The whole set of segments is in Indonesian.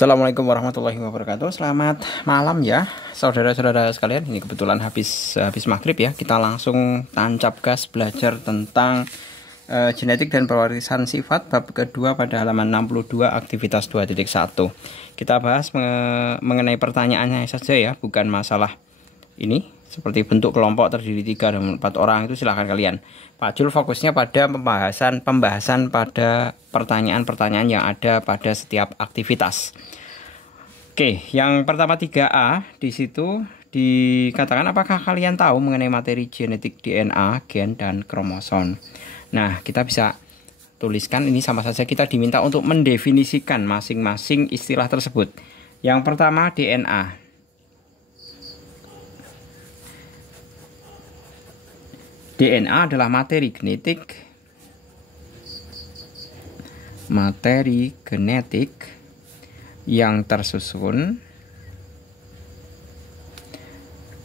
Assalamualaikum warahmatullahi wabarakatuh. Selamat malam ya saudara-saudara sekalian. Ini kebetulan habis maghrib ya. Kita langsung tancap gas belajar tentang genetik dan pewarisan sifat bab kedua pada halaman 62 aktivitas 2.1. Kita bahas mengenai pertanyaannya saja ya, bukan masalah ini. Seperti bentuk kelompok terdiri 3 dan 4 orang itu silahkan kalian. Pak Jul fokusnya pada pembahasan pada pertanyaan-pertanyaan yang ada pada setiap aktivitas. Oke, yang pertama 3A di situ dikatakan apakah kalian tahu mengenai materi genetik DNA, gen dan kromosom. Nah, kita bisa tuliskan ini sama saja kita diminta untuk mendefinisikan masing-masing istilah tersebut. Yang pertama DNA. DNA adalah materi genetik yang tersusun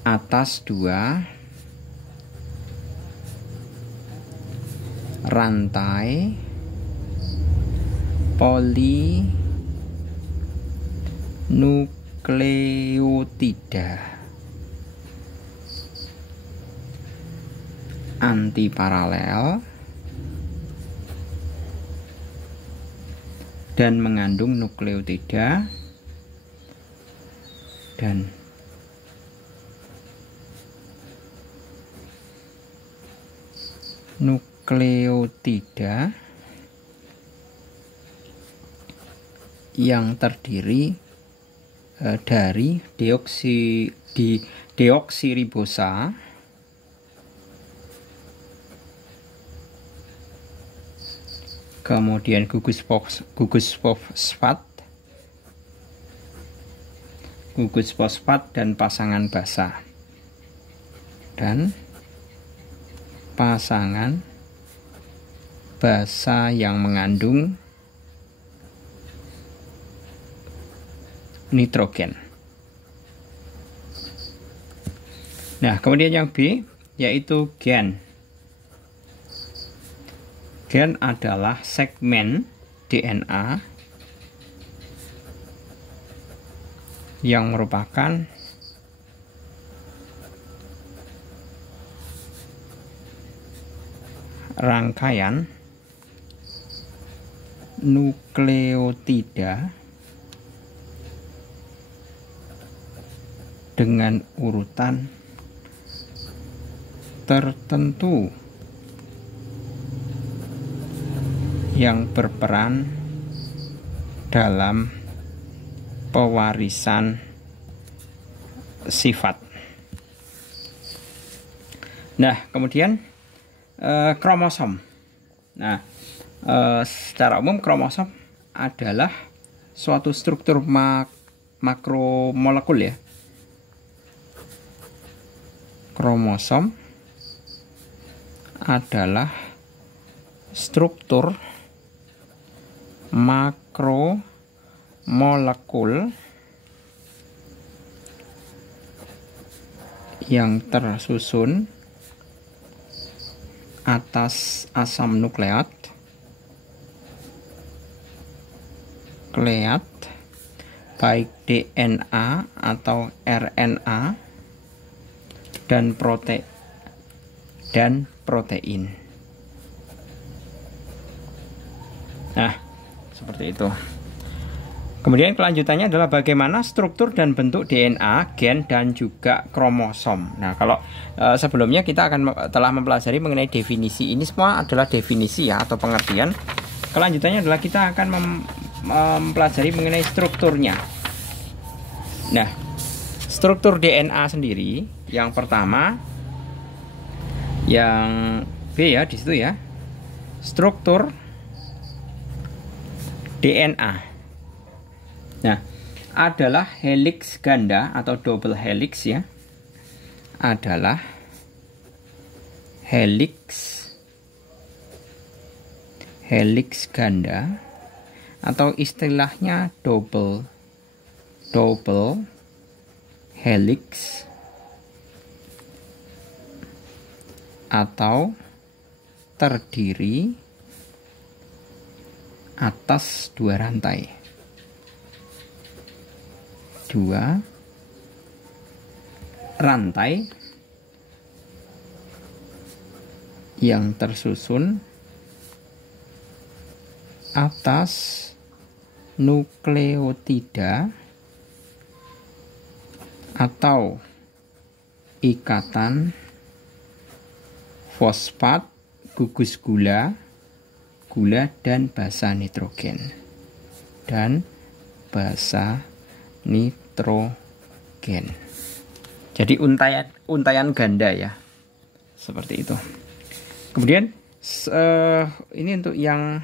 atas 2 rantai polinukleotida antiparalel dan mengandung nukleotida dan yang terdiri dari deoksiribosa, kemudian gugus fosfat dan pasangan basa yang mengandung nitrogen. Nah, kemudian yang B yaitu gen. Gen adalah segmen DNA yang merupakan rangkaian nukleotida dengan urutan tertentu yang berperan dalam pewarisan sifat. Nah, kemudian kromosom. Nah, secara umum kromosom adalah suatu struktur makromolekul ya. Kromosom adalah struktur makromolekul yang tersusun atas asam nukleat, baik DNA atau RNA dan protein. Nah, seperti itu. Kemudian kelanjutannya adalah bagaimana struktur dan bentuk DNA, gen, dan juga kromosom. Nah, kalau sebelumnya kita telah mempelajari mengenai definisi. Ini semua adalah definisi ya, atau pengertian. Kelanjutannya adalah kita akan mempelajari mengenai strukturnya. Nah, struktur DNA sendiri, yang pertama, yang B ya, di situ ya. Struktur DNA. Nah, adalah helix ganda atau double helix ya. Adalah helix ganda atau istilahnya double helix atau terdiri atas 2 rantai. 2 rantai yang tersusun atas nukleotida atau ikatan fosfat, gugus gula, dan basa nitrogen. Jadi untayan ganda ya. Seperti itu. Kemudian ini untuk yang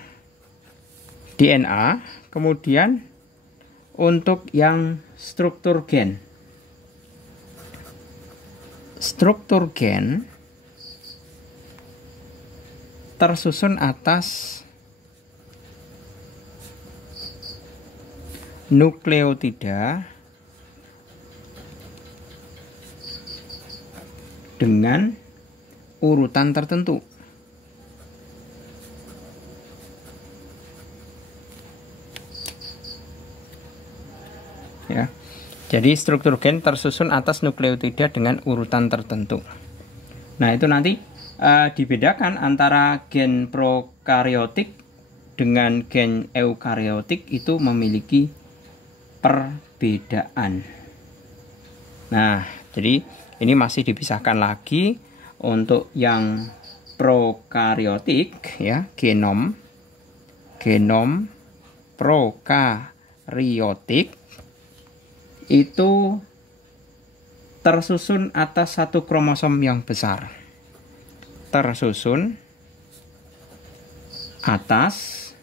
DNA, kemudian untuk yang struktur gen. Struktur gen tersusun atas nukleotida dengan urutan tertentu. Ya. Jadi struktur gen tersusun atas nukleotida dengan urutan tertentu. Nah, itu nanti dibedakan antara gen prokaryotik dengan gen eukaryotik itu memiliki perbedaan. Nah, jadi ini masih dipisahkan lagi untuk yang prokaryotik ya, genom prokaryotik itu tersusun atas satu kromosom yang besar. Tersusun atas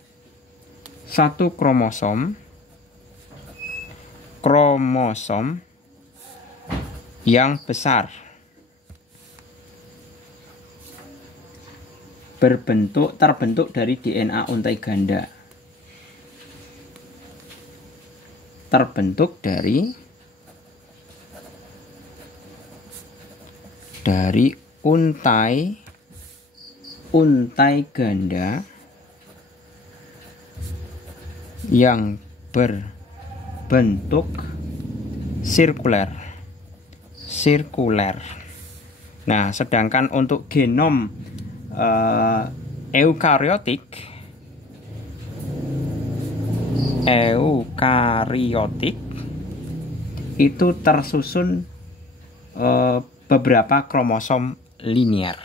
satu kromosom yang besar. Terbentuk dari DNA untai ganda. Terbentuk dari untai ganda yang berbentuk sirkuler. Nah, sedangkan untuk genom eukaryotik itu tersusun beberapa kromosom linier.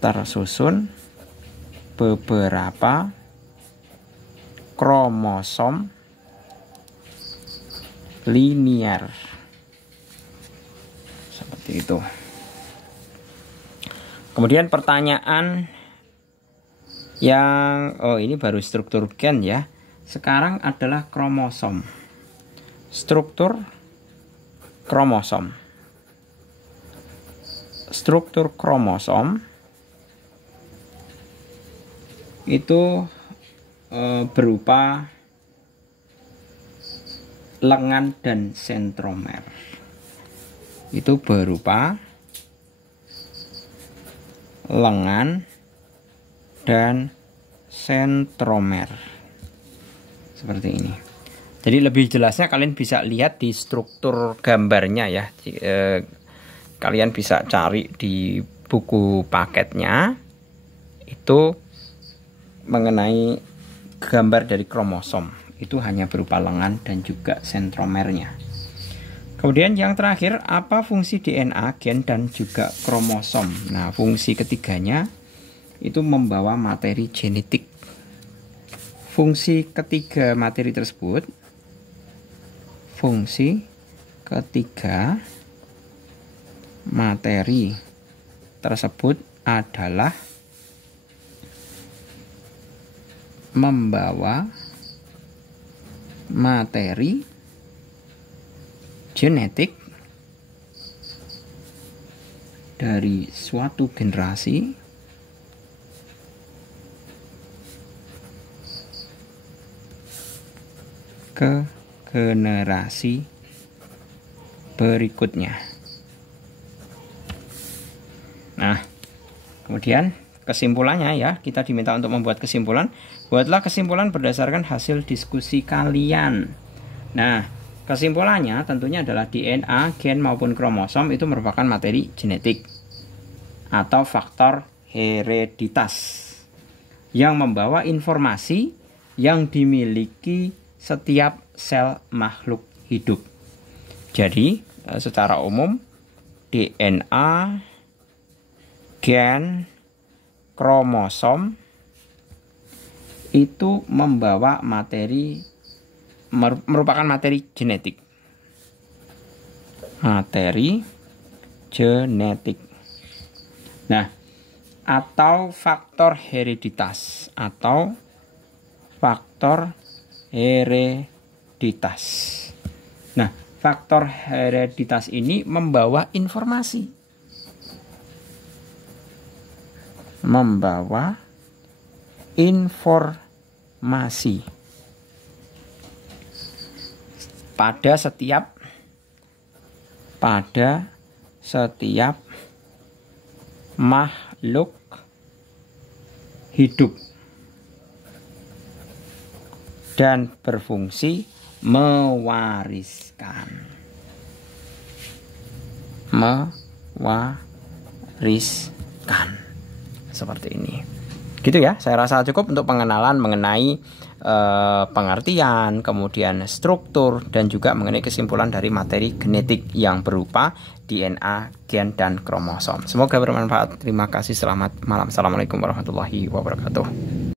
Tersusun beberapa kromosom linier. Seperti itu. Kemudian pertanyaan yang ini baru struktur gen ya. Sekarang adalah kromosom. Struktur kromosom. Struktur kromosom itu berupa lengan dan sentromer. Itu berupa lengan dan sentromer. Seperti ini. Jadi lebih jelasnya kalian bisa lihat di struktur gambarnya ya. Kalian bisa cari di buku paketnya. Itu mengenai gambar dari kromosom. Itu hanya berupa lengan dan juga sentromernya. Kemudian yang terakhir, apa fungsi DNA, gen, dan juga kromosom? Nah, fungsi ketiganya itu membawa materi genetik. Fungsi ketiga materi tersebut, fungsi ketiga materi tersebut adalah membawa materi genetik dari suatu generasi ke generasi berikutnya. Nah, kemudian kesimpulannya ya, kita diminta untuk membuat kesimpulan. Buatlah kesimpulan berdasarkan hasil diskusi kalian. Nah, Kesimpulannya tentunya adalah DNA, gen maupun kromosom itu merupakan materi genetik atau faktor hereditas yang membawa informasi yang dimiliki setiap sel makhluk hidup. Jadi, secara umum DNA, gen, kromosom itu membawa merupakan materi genetik. Materi genetik. Nah, atau faktor hereditas Nah, faktor hereditas ini membawa informasi. Pada setiap makhluk hidup dan berfungsi mewariskan. Seperti ini. Gitu ya, saya rasa cukup untuk pengenalan mengenai pengertian, kemudian struktur, dan juga mengenai kesimpulan dari materi genetik yang berupa DNA, gen, dan kromosom. Semoga bermanfaat. Terima kasih. Selamat malam. Assalamualaikum warahmatullahi wabarakatuh.